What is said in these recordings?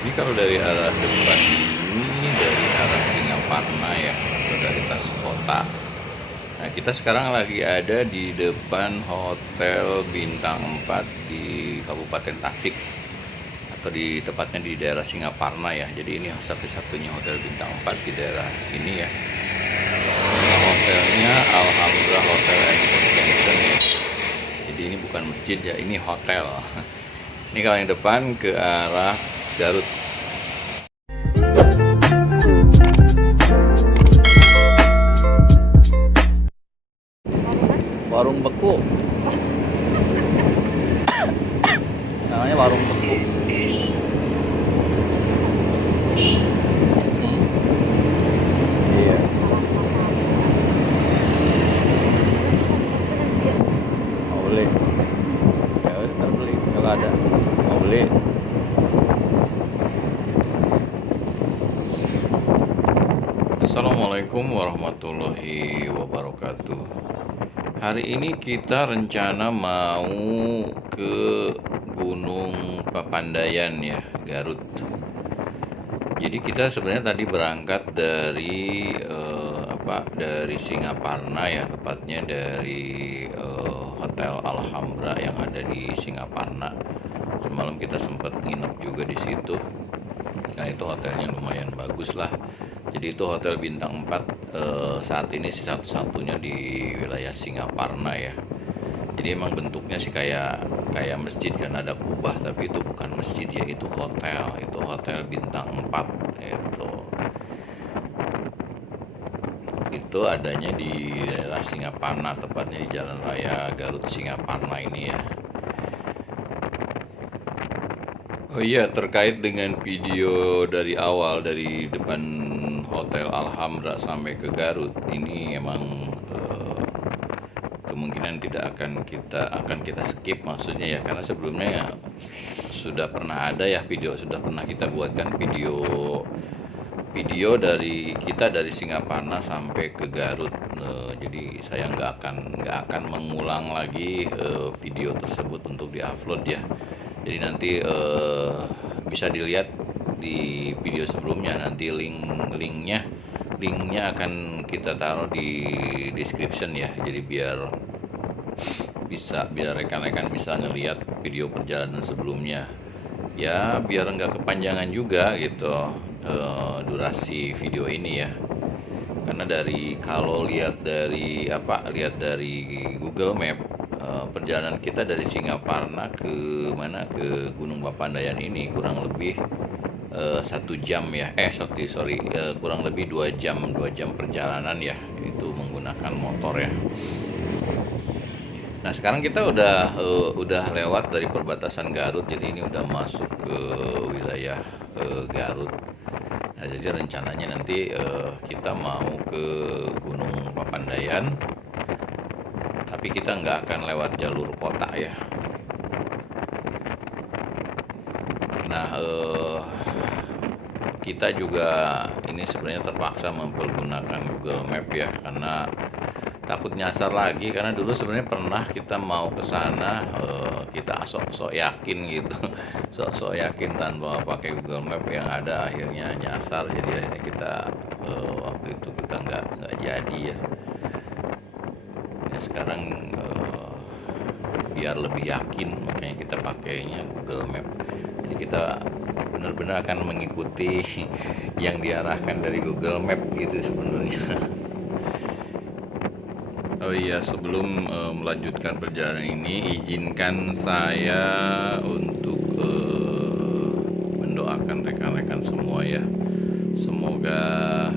Ini kalau dari arah depan ini dari arah Singaparna ya, atau dari Tasik Kota. Nah, kita sekarang lagi ada di depan Hotel Bintang 4 di Kabupaten Tasik, atau di tepatnya di daerah Singaparna ya. Jadi ini satu-satunya Hotel Bintang 4 di daerah ini ya. Nama hotelnya Alhamdulillah Hotel and Convention ya. Jadi ini bukan masjid ya, ini hotel. Ini kalau yang depan ke arah Garut. Warung beku, namanya warung beku. Iya, mau beli. Ya udah ntar beli kalau ada. Mau beli. Assalamualaikum warahmatullahi wabarakatuh. Hari ini kita rencana mau ke Gunung Papandayan ya, Garut. Jadi kita sebenarnya tadi berangkat dari dari Singaparna ya, tepatnya dari Hotel Alhambra yang ada di Singaparna. Semalam kita sempat nginep juga di situ. Nah, itu hotelnya lumayan bagus lah. Jadi itu hotel bintang 4 saat ini sih satu-satunya di wilayah Singaparna ya. Jadi emang bentuknya sih kayak masjid kan, ada kubah, tapi itu bukan masjid ya, itu hotel bintang 4 itu. Itu adanya di daerah Singaparna, tepatnya di Jalan Raya Garut Singaparna ini ya. Oh iya, terkait dengan video dari awal dari depan Hotel Alhambra sampai ke Garut, ini emang kemungkinan tidak akan kita skip maksudnya ya, karena sebelumnya sudah pernah ada ya video, sudah pernah kita buatkan video dari kita dari Singaparna sampai ke Garut. Jadi saya nggak akan mengulang lagi video tersebut untuk diupload ya. Jadi nanti bisa dilihat di video sebelumnya, nanti linknya akan kita taruh di description ya. Jadi biar rekan-rekan bisa ngelihat video perjalanan sebelumnya ya, biar nggak kepanjangan juga gitu durasi video ini ya. Karena kalau lihat dari Google Map, perjalanan kita dari Singaparna ke Gunung Papandayan ini kurang lebih 1 jam ya, kurang lebih 2 jam perjalanan ya, itu menggunakan motor ya. Nah, sekarang kita udah lewat dari perbatasan Garut, jadi ini udah masuk ke wilayah Garut. Nah, jadi rencananya nanti kita mau ke Gunung Papandayan, tapi kita nggak akan lewat jalur kota ya. Nah, kita juga ini sebenarnya terpaksa mempergunakan Google Map ya, karena takut nyasar lagi. Karena dulu sebenarnya pernah kita mau ke sana, kita sok-sok yakin gitu, sok-sok yakin tanpa pakai Google Map, yang ada akhirnya nyasar. Jadi akhirnya kita waktu itu kita nggak jadi ya. Sekarang biar lebih yakin, makanya kita pakainya Google Map. Jadi kita benar-benar akan mengikuti yang diarahkan dari Google Map gitu sebenarnya. Oh iya, sebelum melanjutkan perjalanan ini, izinkan saya untuk mendoakan rekan-rekan semua ya. Semoga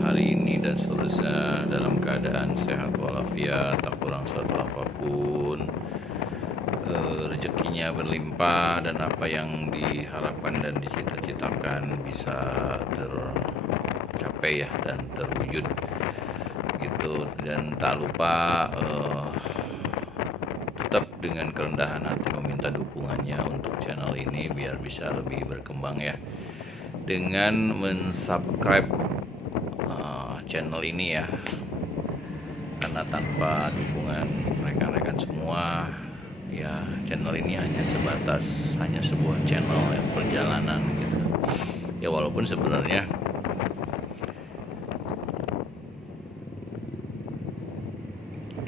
hari ini dan seterusnya dalam keadaan sehat walafiat, tak kurang suatu apapun, rezekinya berlimpah, dan apa yang diharapkan dan dicita-citakan bisa tercapai ya, dan terwujud gitu. Dan tak lupa tetap dengan kerendahan hati meminta dukungannya untuk channel ini biar bisa lebih berkembang ya, dengan mensubscribe channel ini ya. Karena tanpa dukungan rekan-rekan semua ya, channel ini hanya sebuah channel ya, perjalanan gitu. Ya walaupun sebenarnya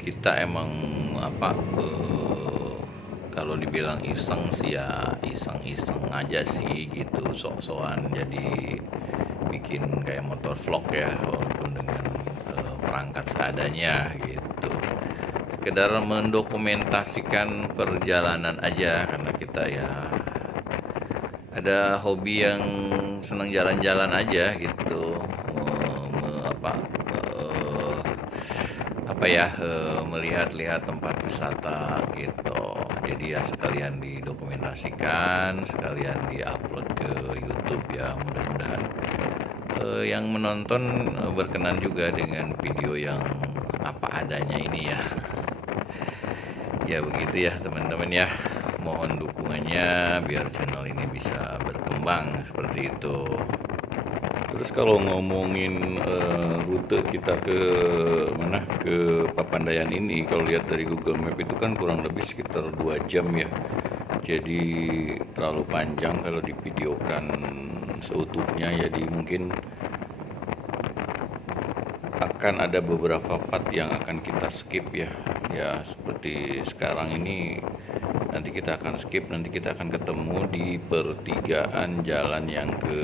kita emang apa kalau dibilang iseng sih ya iseng-iseng aja sih gitu, sok-sokan jadi bikin kayak motor vlog ya, walaupun dengan perangkat seadanya gitu, sekedar mendokumentasikan perjalanan aja karena kita ya ada hobi yang senang jalan-jalan aja gitu. Eh, apa ya melihat-lihat tempat wisata gitu, jadi ya sekalian didokumentasikan, sekalian diupload ke YouTube ya, mudah-mudahan yang menonton berkenan juga dengan video yang apa adanya ini ya. Ya begitu ya teman-teman ya, mohon dukungannya biar channel ini bisa berkembang seperti itu. Terus kalau ngomongin rute kita ke mana, ke Papandayan ini, kalau lihat dari Google Map itu kan kurang lebih sekitar 2 jam ya. Jadi terlalu panjang kalau divideokan seutuhnya, jadi mungkin akan ada beberapa part yang akan kita skip ya. Ya seperti sekarang ini nanti kita akan skip, nanti kita akan ketemu di pertigaan jalan yang ke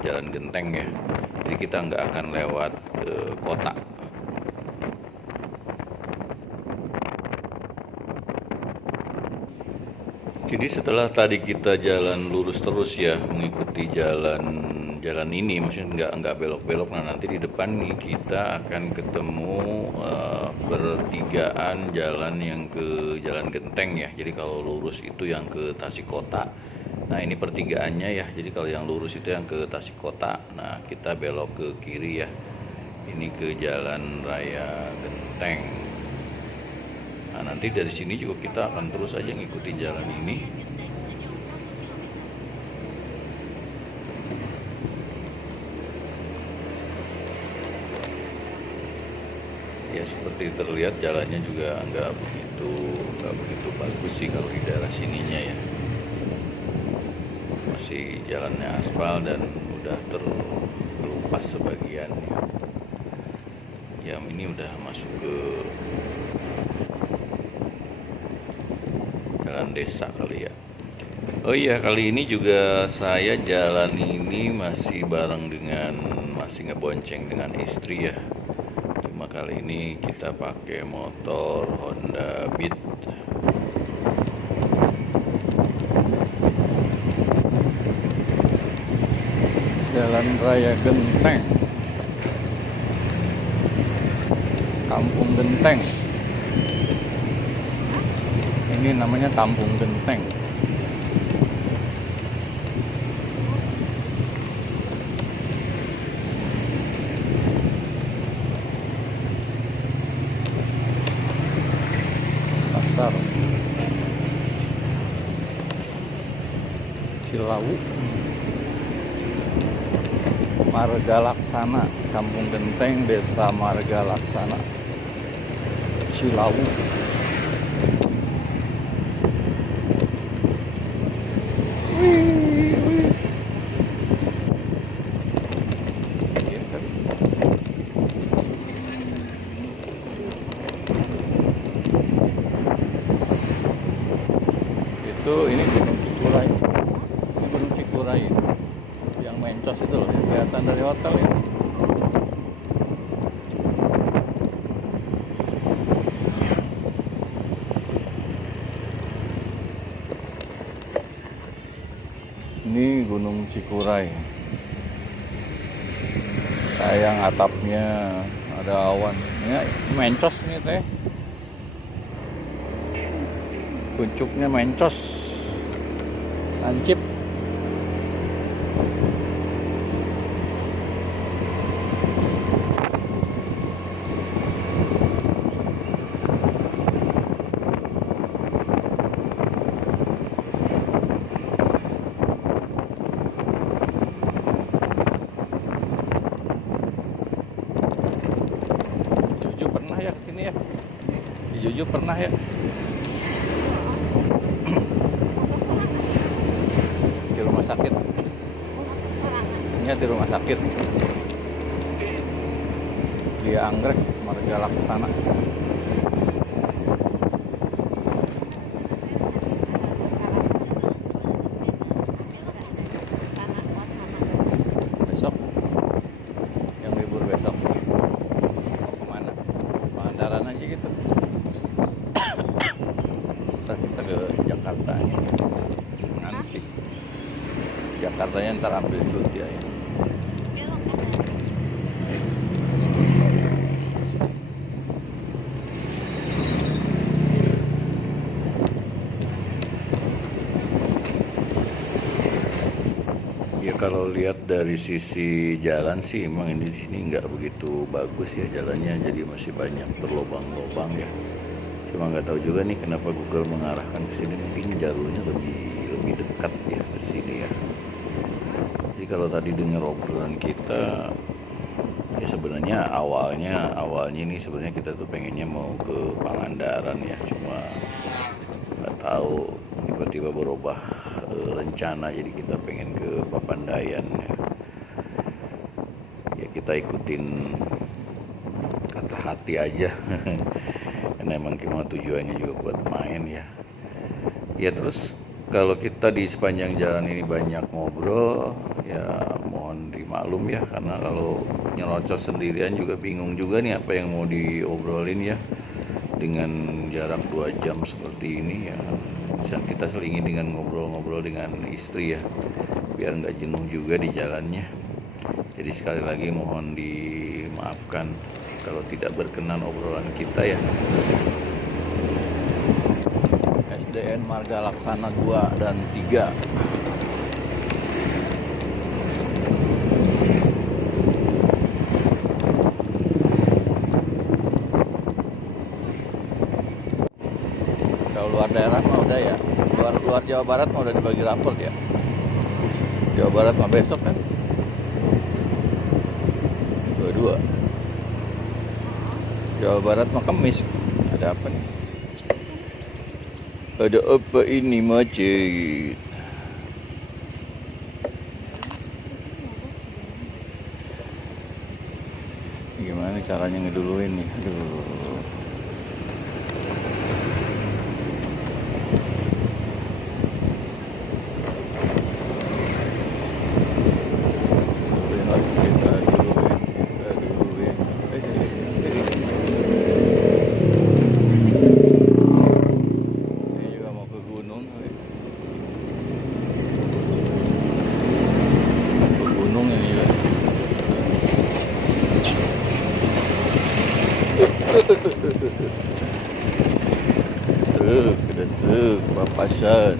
Jalan Genteng ya. Jadi kita nggak akan lewat kota. Jadi setelah tadi kita jalan lurus terus ya, mengikuti jalan ini, maksudnya nggak belok-belok. Nah nanti di depan nih kita akan ketemu pertigaan jalan yang ke Jalan Genteng ya. Jadi kalau lurus itu yang ke Tasik Kota. Nah ini pertigaannya ya. Jadi kalau yang lurus itu yang ke Tasik Kota. Nah kita belok ke kiri ya. Ini ke Jalan Raya Genteng. Nah nanti dari sini juga kita akan terus aja ngikuti jalan ini. Ya seperti terlihat jalannya juga nggak begitu bagus sih kalau di daerah sininya ya. Masih jalannya aspal dan udah terkelupas sebagian. Ya ini udah masuk ke jalan desa kali ya. Oh iya, kali ini juga saya jalan ini masih masih ngebonceng dengan istri ya. Cuma kali ini kita pakai motor Honda Beat. Jalan Raya Genteng, Kampung Genteng. Ini namanya Kampung Genteng. Pasar Cilawu, Marga Laksana, Kampung Genteng, Desa Marga Laksana, Cilawu. Ini Gunung Cikuray. Ini Gunung Cikuray yang mencos itu loh, yang kelihatan dari hotel ya. Ini Gunung Cikuray. Sayang atapnya ada awan. Ini mencos nih teh. Puncuknya mencos, lancip. Juju pernah ya kesini ya? Juju pernah ya? Di rumah sakit. lihat di rumah sakit. Di Anggrek, Marga Laksana. Besok, yang libur besok, mau kemana? Pangandaran aja gitu. Ntar kita ke Jakarta nih. Nanti Jakartanya ntar ambil cuti ya. Ya kalau lihat dari sisi jalan sih emang ini di sini nggak begitu bagus ya jalannya, jadi masih banyak berlobang-lobang ya. Cuma nggak tahu juga nih kenapa Google mengarahkan ke sini, mungkin jalurnya lebih dekat ya ke sini ya. Jadi kalau tadi dengar obrolan kita, ya sebenarnya awalnya ini sebenarnya kita tuh pengennya mau ke Pangandaran ya, cuma nggak tahu tiba-tiba berubah rencana, jadi kita pengen ke Papandayan ya. Ya kita ikutin kata hati aja karena emang cuma tujuannya juga buat main ya. Ya terus kalau kita di sepanjang jalan ini banyak ngobrol ya mohon dimaklum ya, karena kalau nyerocos sendirian juga bingung juga nih apa yang mau diobrolin ya. Dengan jarak 2 jam seperti ini ya bisa kita selingi dengan ngobrol-ngobrol dengan istri ya, biar nggak jenuh juga di jalannya. Jadi sekali lagi mohon dimaafkan kalau tidak berkenan obrolan kita ya. SDN Marga Laksana 2 dan 3. Kalau luar daerah mah udah ya, luar Jawa Barat mah udah dibagi raport ya. Jawa Barat mah besok kan, 22. Jawa Barat mah Kamis. Ada apa nih? Ada apa ini macet? Gimana caranya ngeduluin nih? Aduh. Truk papasan.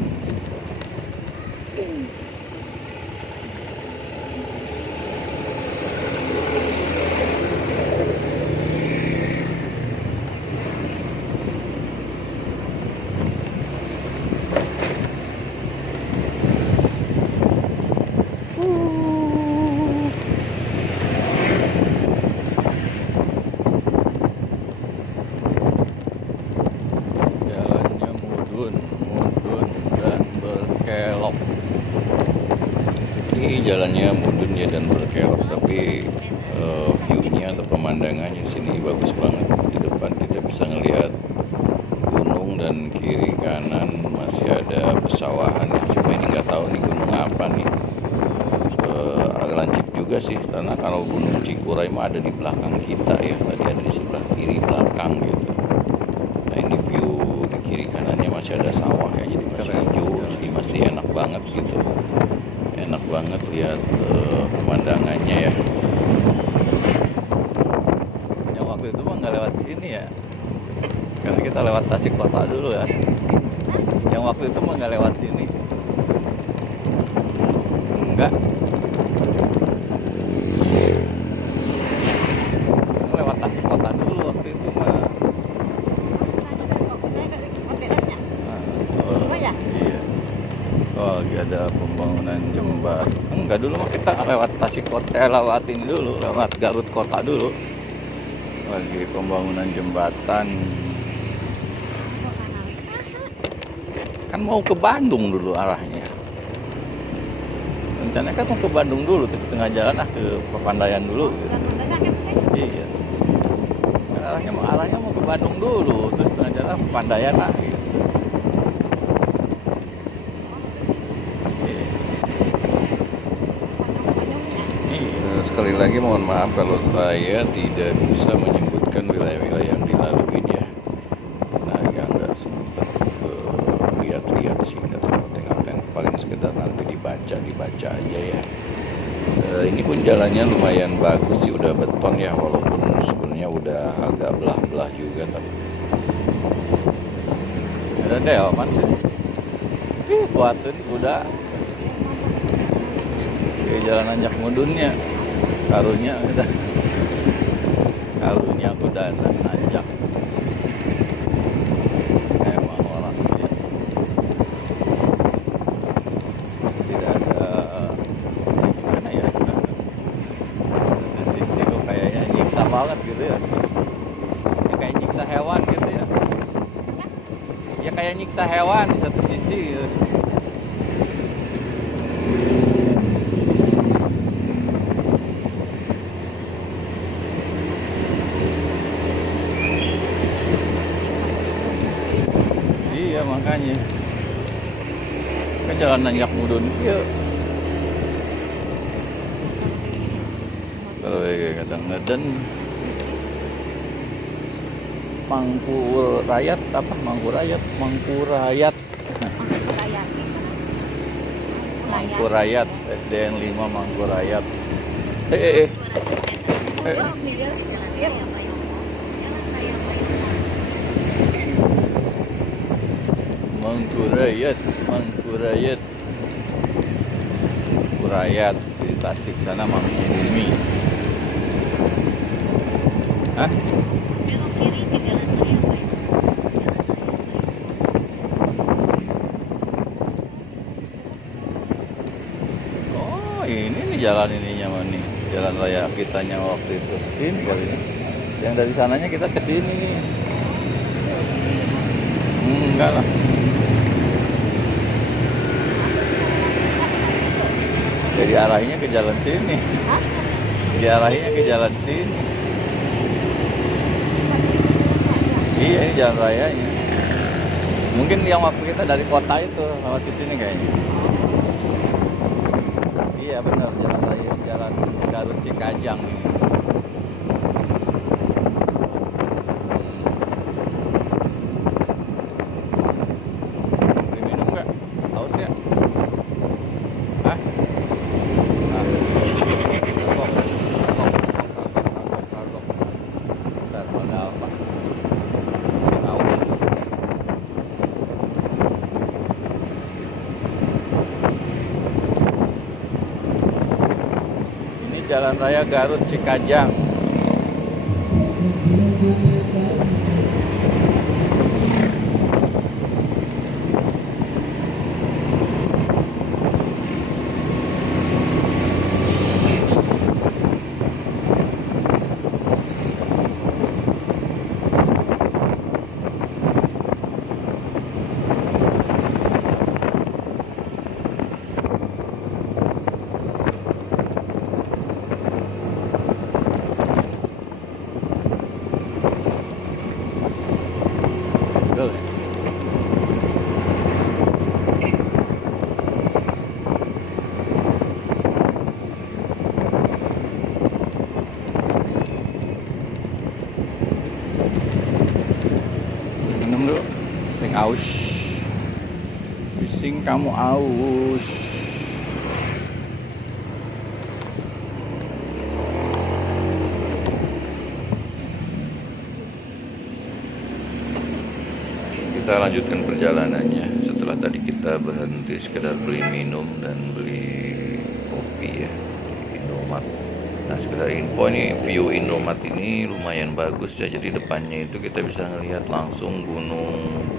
Jalannya mudun ya dan berkelok, tapi view-nya atau pemandangannya sini bagus banget. Di depan kita bisa ngelihat gunung dan kiri kanan masih ada pesawahan ya. Cuma ini nggak tahu nih gunung apa nih. Agak lancip juga sih, karena kalau gunung Cikuray mah ada di belakang kita ya, tadi ada di sebelah kiri belakang gitu. Nah ini view di kiri kanannya masih ada sawah ya, jadi masih hijau, jadi masih enak banget gitu. Enak banget lihat pemandangannya ya. Yang waktu itu mah nggak lewat sini ya, karena kita lewat Tasik Kota dulu ya. Yang waktu itu mah nggak lewat sini, enggak. Lewat Tasik Kota dulu waktu itu mah. Iya. Oh, lagi ada pembangunan jembatan. Enggak, dulu mah kita lewat Tasik Kota, lewat ini dulu, lewat Garut Kota dulu. Lagi pembangunan jembatan. Kan mau ke Bandung dulu arahnya. rencananya kan mau ke Bandung dulu, terus tengah jalan ke Papandayan dulu gitu. Iya, kan arahnya mau ke Bandung dulu, terus tengah jalan Papandayan gitu. Iya. Sekali lagi mohon maaf kalau saya tidak bisa menyebutkan wilayah-wilayah yang dilaluin ya. Nah, yang nggak sempat lihat-lihat sih, nggak sempat tengok-tengok, paling sekedar nanti dibaca aja ya. Ini pun jalannya lumayan bagus sih, udah beton ya, walaupun sebenarnya udah agak belah-belah juga, tapi ada deh aman sih. Buatin udah ke jalan Anjak Mudunnya, karunya udah nanjak. Emang orang ya, tidak ada gimana ya, di sisi kok kayaknya nyiksa banget gitu ya, kayak nyiksa hewan gitu ya. Ya kayak nyiksa hewan di satu sisi gitu. Iya makanya ke jalan Nanjak Mudun ya. Kalau kadang-kadang Mangkurayat Mangkurayat SDN 5 Mangkurayat. Mangkurayat di Tasik sana Mangkubumi. Hah? Belok kiri ke jalan raya Bayangkara. Oh ini nih jalan ininya mah nih, jalan raya kitanya waktu itu sini kali ya. Yang dari sananya kita ke sini nih. Enggak lah. Jadi arahnya ke jalan sini. Diarahinnya ke jalan sini. Iya ini jalan rayanya. Mungkin yang waktu kita dari kota itu lewat ke sini kayaknya. Iya benar, jalan raya, jalan Garut Cikajang ini. Beli minum nggak? Haus ya? Hah? Nah, kagok. Bentar, ada apa? Haus. Ini jalan raya Garut Cikajang. Betul ya? Minum dulu. Sing aus. Bising kamu aus. Kita lanjutkan perjalanannya. Setelah tadi kita berhenti sekedar beli minum dan beli kopi ya di Indomaret. Nah sekedar info, ini view Indomaret ini lumayan bagus ya. Jadi depannya itu kita bisa ngelihat langsung Gunung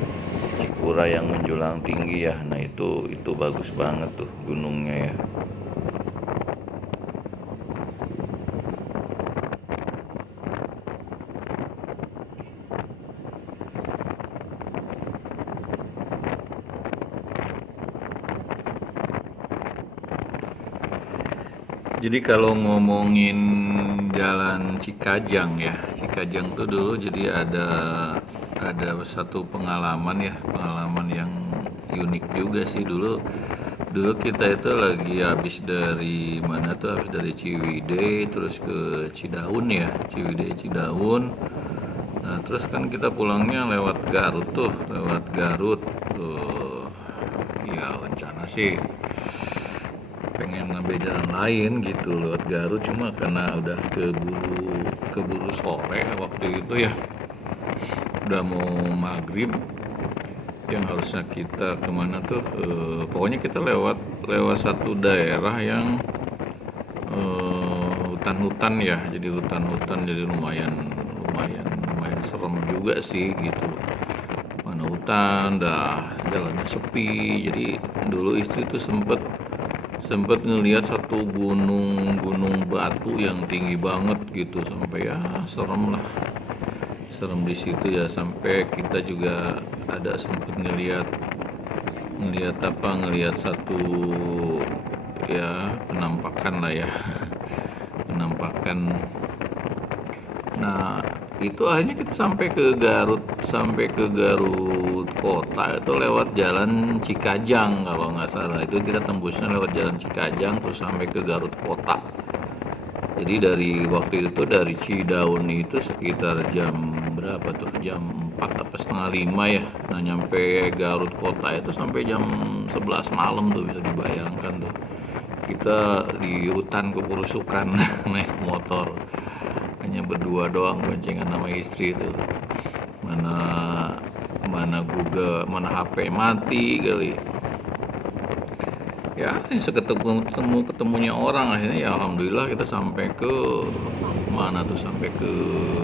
Cikura yang menjulang tinggi ya. Nah itu bagus banget tuh gunungnya ya. Jadi kalau ngomongin jalan Cikajang ya, Cikajang tuh dulu jadi ada satu pengalaman ya, pengalaman yang unik juga sih dulu. Dulu kita itu lagi habis dari mana tuh, habis dari Ciwidey terus ke Cidaun ya, Ciwidey Cidaun. Nah, terus kan kita pulangnya lewat Garut tuh, lewat Garut. Ya rencana sih pengen ngambil jalan lain gitu lewat Garut, cuma karena udah keburu sore waktu itu ya, udah mau maghrib, yang harusnya kita kemana tuh, pokoknya kita lewat satu daerah yang hutan-hutan ya, jadi hutan-hutan, jadi lumayan serem juga sih gitu, mana hutan dah, jalannya sepi. Jadi dulu istri tuh sempet ngelihat satu gunung batu yang tinggi banget gitu, sampai ya serem di situ ya, sampai kita juga ada sempet ngelihat satu ya penampakan lah ya penampakan. Nah itu akhirnya kita sampai ke Garut kota itu lewat jalan Cikajang kalau nggak salah, itu kita tembusnya lewat jalan Cikajang terus sampai ke Garut kota. Jadi dari waktu itu dari Cidaun itu sekitar jam berapa tuh, jam 4 apa setengah 5 ya. Nah nyampe Garut kota itu sampai jam 11 malam tuh, bisa dibayangkan tuh kita di hutan keburusukan naik motor hanya berdua doang, boncengan sama istri itu, mana Google, mana HP mati kali ya. Ketemunya orang akhirnya ya, alhamdulillah kita sampai ke mana tuh, sampai ke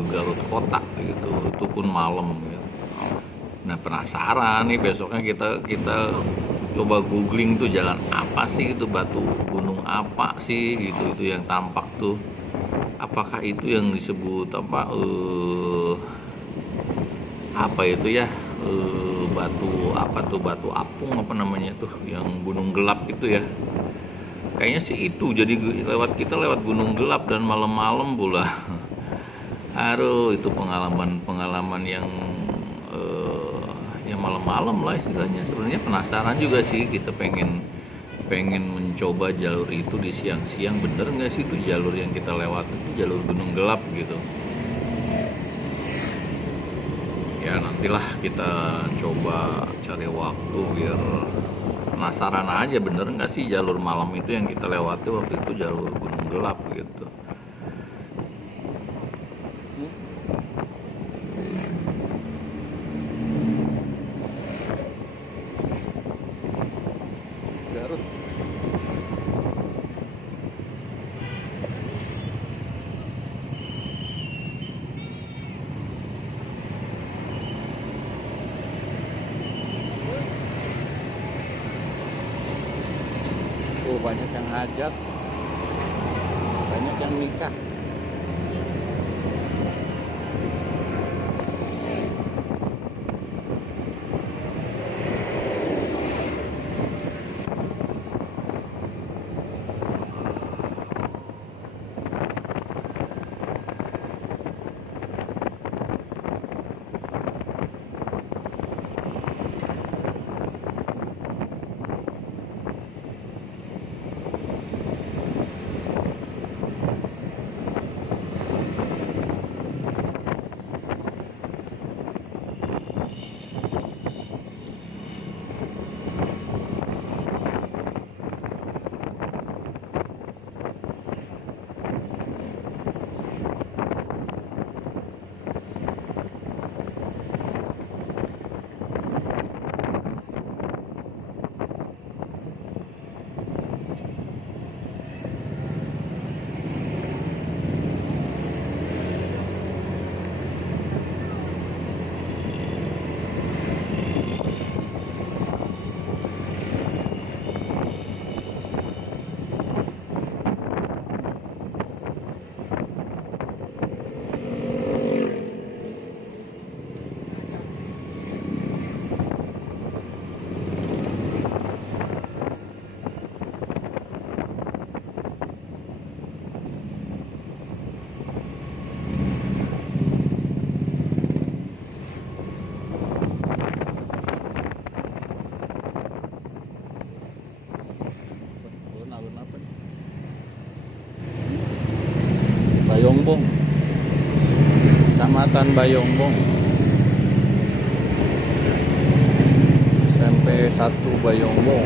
Garut kota gitu, itu pun malam gitu. Nah penasaran nih, besoknya kita coba googling tuh jalan apa sih itu, batu gunung apa sih gitu, itu yang tampak tuh, apakah itu yang disebut apa itu ya, batu apa tuh, batu apung apa namanya tuh, yang gunung gelap itu ya, kayaknya sih itu. Jadi kita lewat gunung gelap dan malam-malam pula. Aduh itu pengalaman yang yang malam-malam lah istilahnya. Sebenarnya penasaran juga sih, kita pengen mencoba jalur itu di siang-siang, bener nggak sih itu jalur yang kita lewat itu jalur gunung gelap gitu ya. Nantilah kita coba cari waktu biar penasaran aja, bener nggak sih jalur malam itu yang kita lewati waktu itu jalur gunung gelap gitu. Garut. Banyak yang hajat, banyak yang nikah. Bayongbong, Kecamatan Bayongbong, SMP 1 Bayongbong.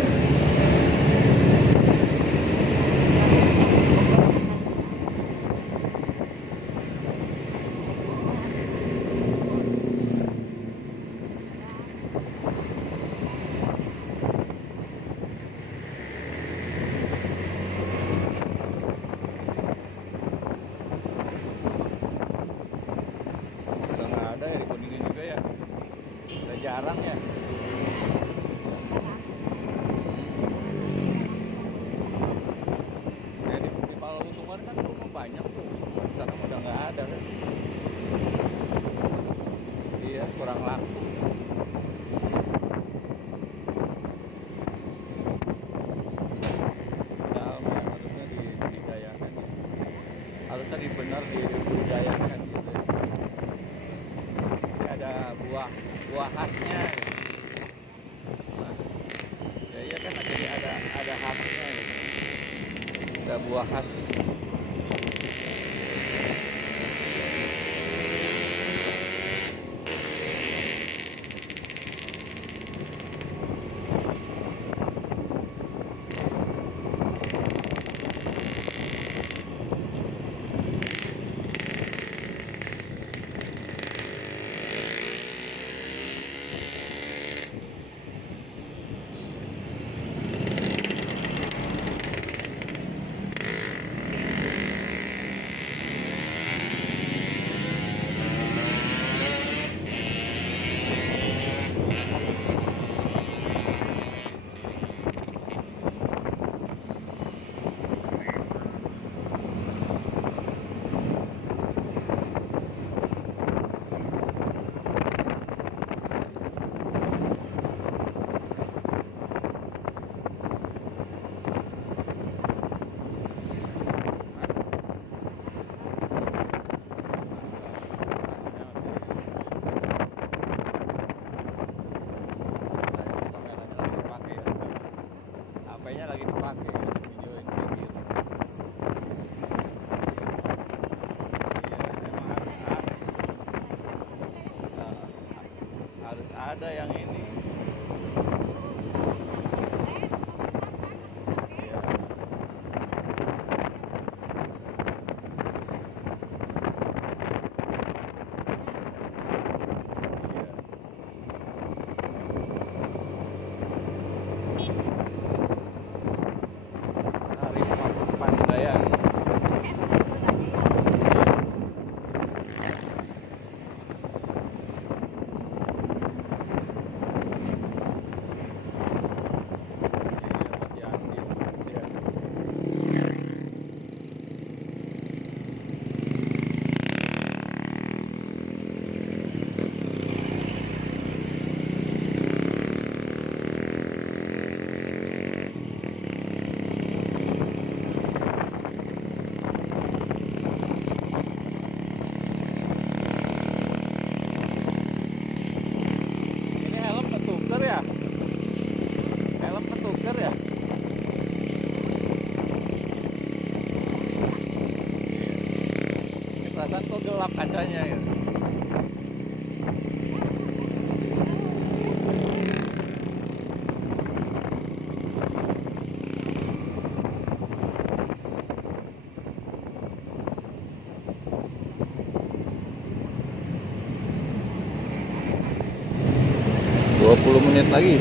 Udah nggak ada ya di Kuningan juga ya, udah jarang ya. Ya di Palu kemarin kan rumah banyak tuh, sekarang udah nggak ada kan. Iya, kurang laku. Padahal mah harusnya dibudidayakan ya. Harusnya dibudidayakan gitu ya. Ini ada buah khasnya ya. Nah, ya iya kan, jadi ada khasnya ya. Ada buah khas. HP-nya lagi dipakai, videoin kayak gitu. Iya, emang harus ada yang ini. Iya. Iya. Sari Papandayan. Iya, kasihan. Ini helm ketuker ya? Helm ketuker ya? Ini perasaan kok gelap kacanya ya? Dua 20 menit lagi.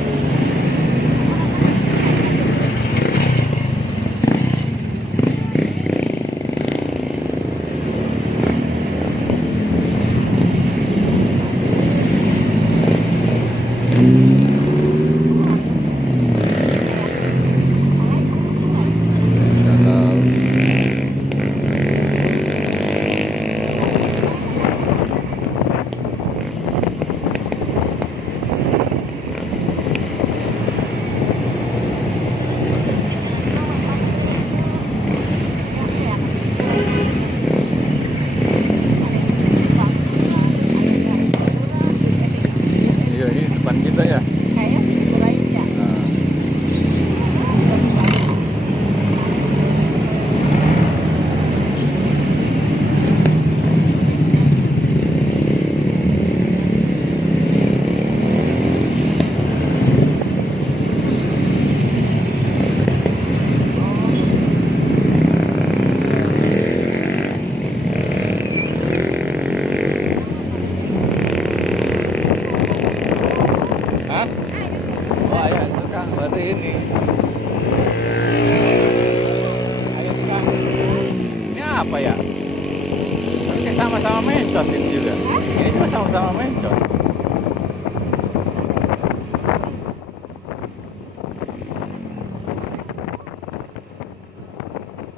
apa ya? Kan kayak sama-sama mencos ini juga. Ini juga sama-sama mencos.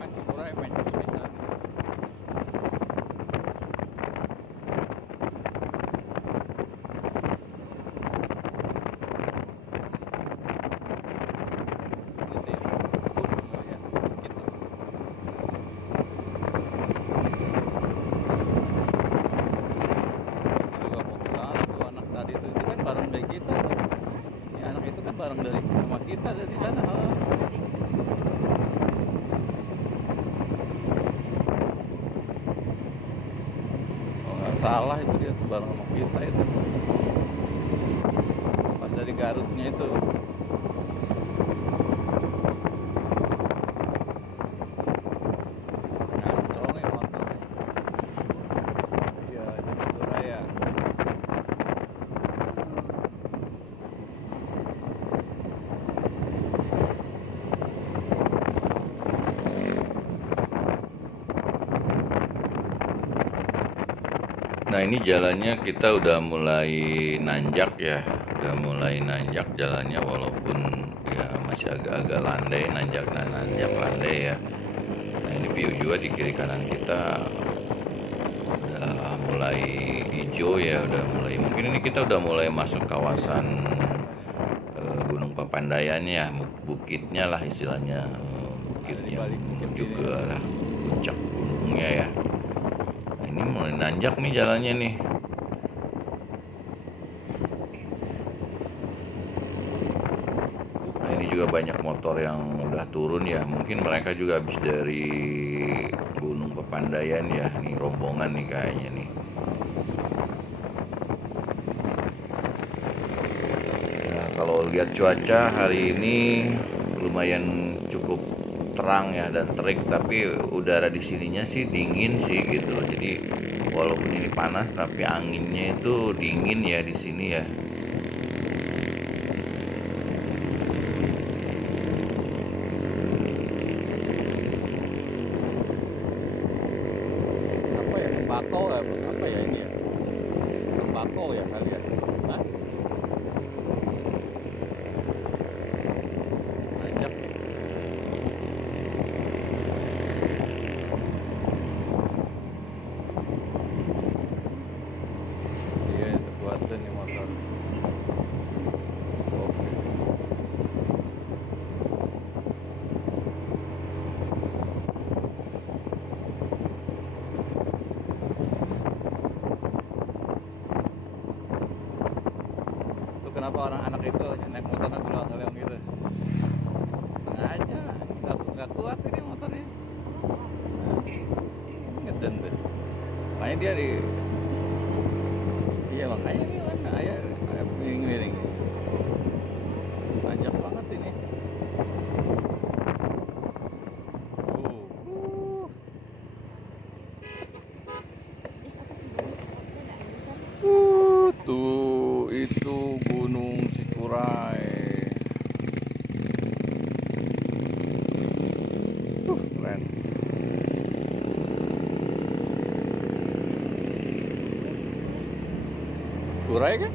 Kan Cikuray mencos bisa. Juga mau ke sana tuh anak tadi tuh, itu kan barang dari kita tuh. Ya, anak itu kan barang dari sama kita dari sana. Oh, nggak salah itu dia tuh barang sama kita itu. Pas dari Garutnya itu. Ngancol nih motornya. Iya, Jakarta Raya. Nah, ini jalannya kita udah mulai nanjak ya, udah mulai nanjak jalannya walaupun ya masih agak-agak landai, nanjak landai ya. Nah, ini view juga di kiri kanan kita udah mulai hijau ya, udah mulai, mungkin ini kita udah mulai masuk kawasan Gunung Papandayan ya, bukitnya lah istilahnya, bukit yang menuju ke arah puncak gunungnya ya. Nah, ini mulai nanjak nih jalannya nih. Nah, ini juga banyak motor yang udah turun ya, mungkin mereka juga habis dari Gunung Papandayan ya. Nih rombongan nih kayaknya nih. Nah, kalau lihat cuaca hari ini lumayan cukup terang ya dan terik, tapi udara di sininya sih dingin sih gitu loh. Jadi walaupun ini panas tapi anginnya itu dingin ya di sini ya. Apa ya, tembakau ya, apa ya ini ya, tembakau ya kali ya. Hah? Nanjak. Iya, itu kuatan nih motor. Oke. Itu kenapa orang anak itu naik motornya gelang-gelang gitu? Sengaja, nggak kuat ini motornya. Ngeden tuh. Makanya dia di, iya makanya dia mana ayah miring-miring. Banyak banget ini. Uh. Tuh itu Gunung Cikuray. Keren. Kuray kan?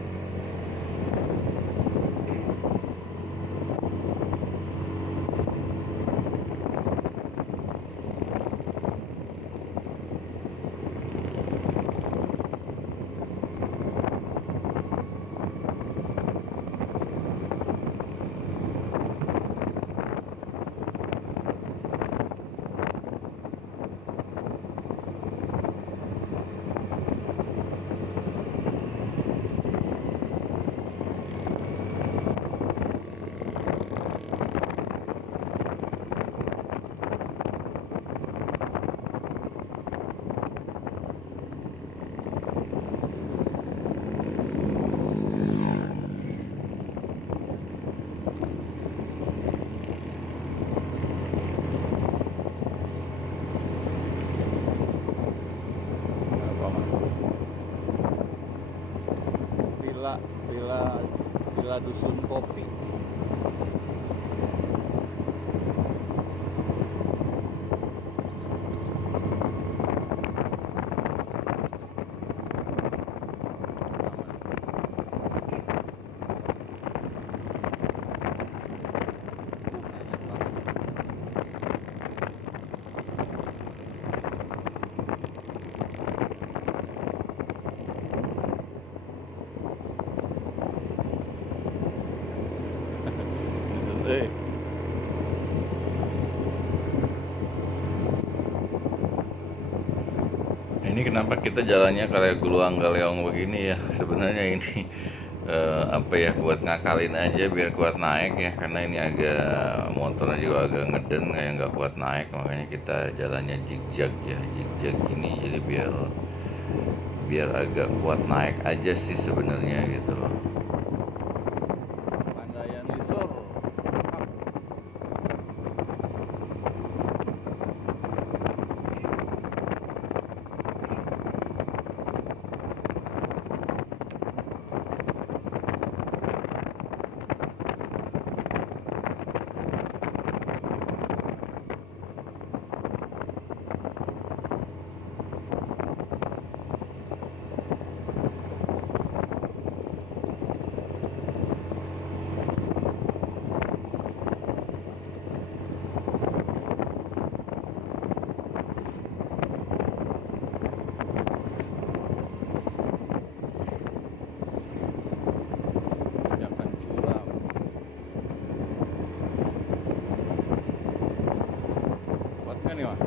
Villa Dusun Kopi. Ini kenapa kita jalannya kayak geluang-galeong begini ya? Sebenarnya ini apa ya, buat ngakalin aja biar kuat naik ya, karena ini agak motornya juga agak ngeden kayak nggak kuat naik, makanya kita jalannya zigzag ya, zigzag ini jadi biar biar agak kuat naik aja sih sebenarnya gitu loh. Pandayan Lisur. Tanjakan curam. Kuat kan ya, Mas?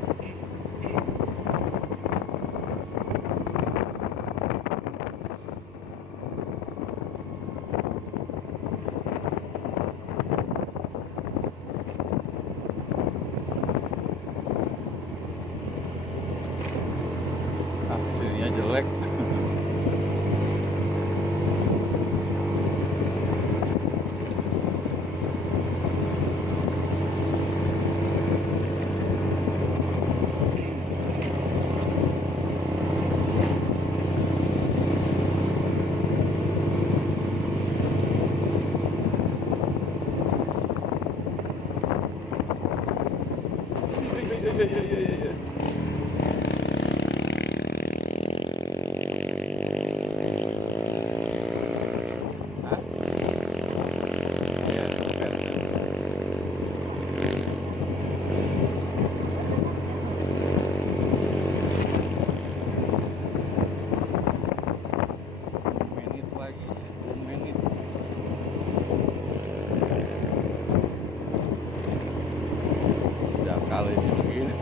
Hasilnya jelek. Menit lagi, 10 menit. Sudah kali ini begini.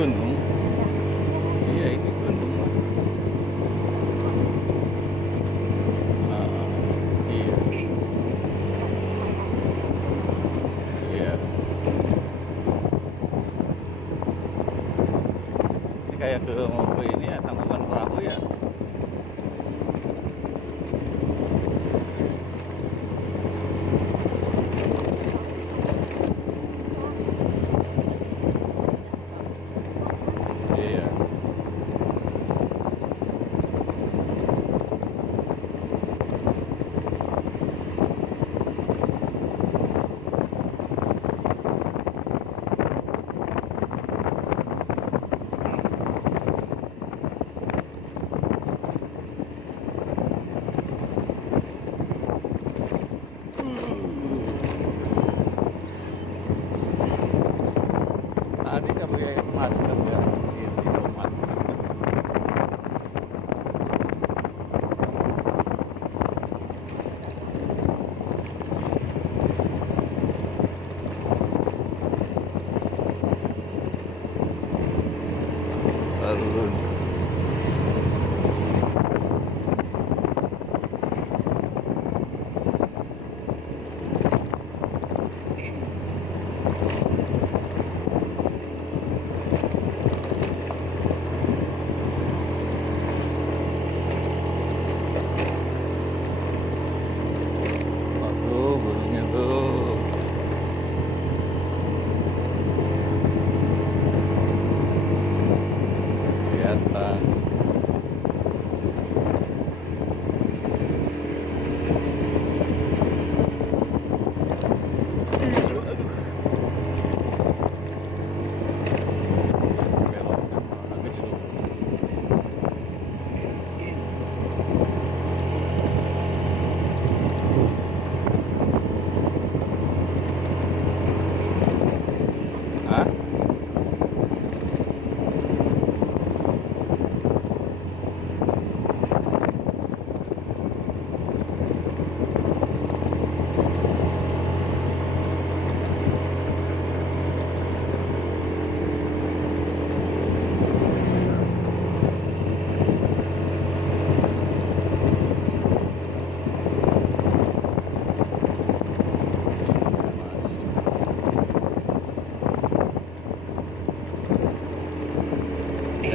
Gunung. Iya, ini gunung. Ah, iya. Iya. Ini kayak mau ke ini ya, Tangkuban Perahu ya. Iya. Tadi nggak pakai masker ya, ini tomat. Turun. Waduh, gunungnya tuh. Lihat.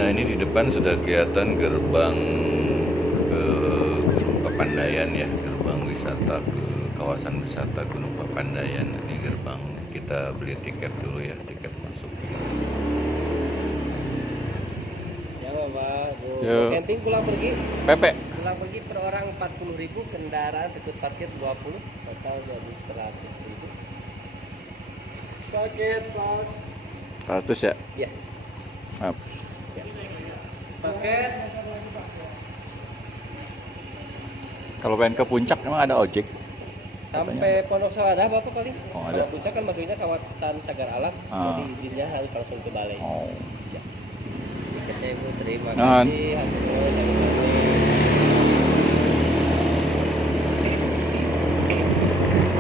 Nah, ini di depan sudah kelihatan gerbang ke Gunung Papandayan ya, gerbang wisata ke kawasan wisata Gunung Papandayan. Ini gerbang, kita beli tiket dulu ya, tiket masuk. Ya Bapak, Yo. camping pulang pergi. Pepe. Pulang pergi per orang 40.000, kendaraan ikut parkir 20, total jadi 100.000. Paket, Bos. 100 ya? Ya. Maaf. Paket. Kalau pengen ke puncak emang ada ojek? Sampai Pondok Selada Bapak paling. Oh, ada. Kalau puncak kan maksudnya kawasan cagar alam, Ah. jadi izinnya harus langsung ke balai. Oh. Siap. Tiketnya Ibu terima Nuhun. kasih. Hatur nuhun, terima kasih.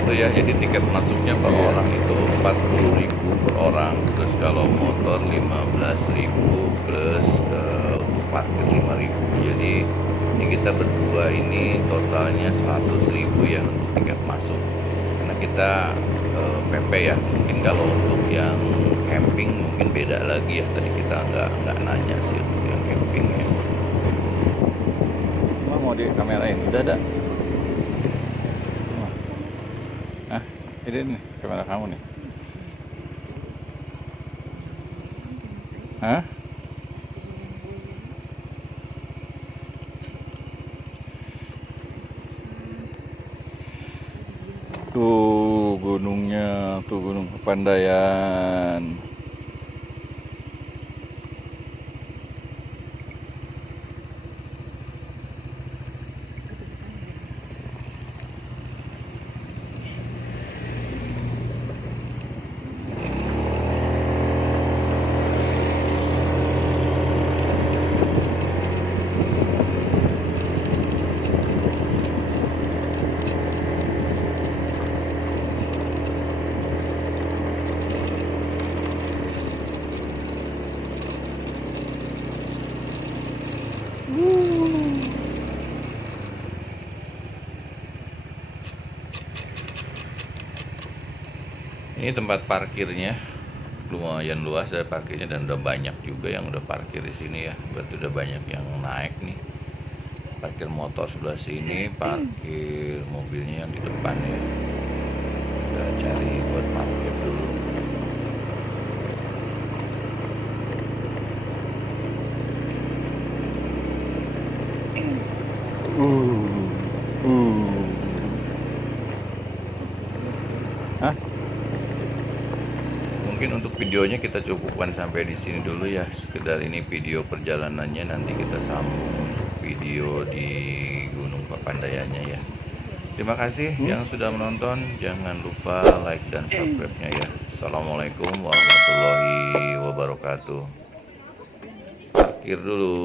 Itu ya, jadi tiket masuknya per orang itu 40.000 per orang. Terus kalau motor 15.000 plus untuk parkir 5.000. Jadi ini kita berdua ini totalnya 100.000 ya untuk tiket masuk. Karena kita PP ya. Mungkin kalau untuk yang camping mungkin beda lagi ya. Tadi kita nggak nanya sih untuk yang campingnya. Mau di kamerain? Udah ada. Nah, ini nih kamera kamu nih. Hah? Tuh gunungnya, tuh Gunung Papandayan. Ini tempat parkirnya lumayan luas ya parkirnya, dan udah banyak juga yang udah parkir di sini ya. Berarti udah banyak yang naik nih. Parkir motor sebelah sini, parkir mobilnya yang di depan ya. Kita cari buat parkir dulu. Hah? Mungkin untuk videonya kita cukupkan sampai di sini dulu ya. Sekedar ini video perjalanannya, nanti kita sambung untuk video di Gunung Papandayannya ya. Terima kasih yang sudah menonton. Jangan lupa like dan subscribe-nya ya. Assalamualaikum warahmatullahi wabarakatuh. Parkir dulu.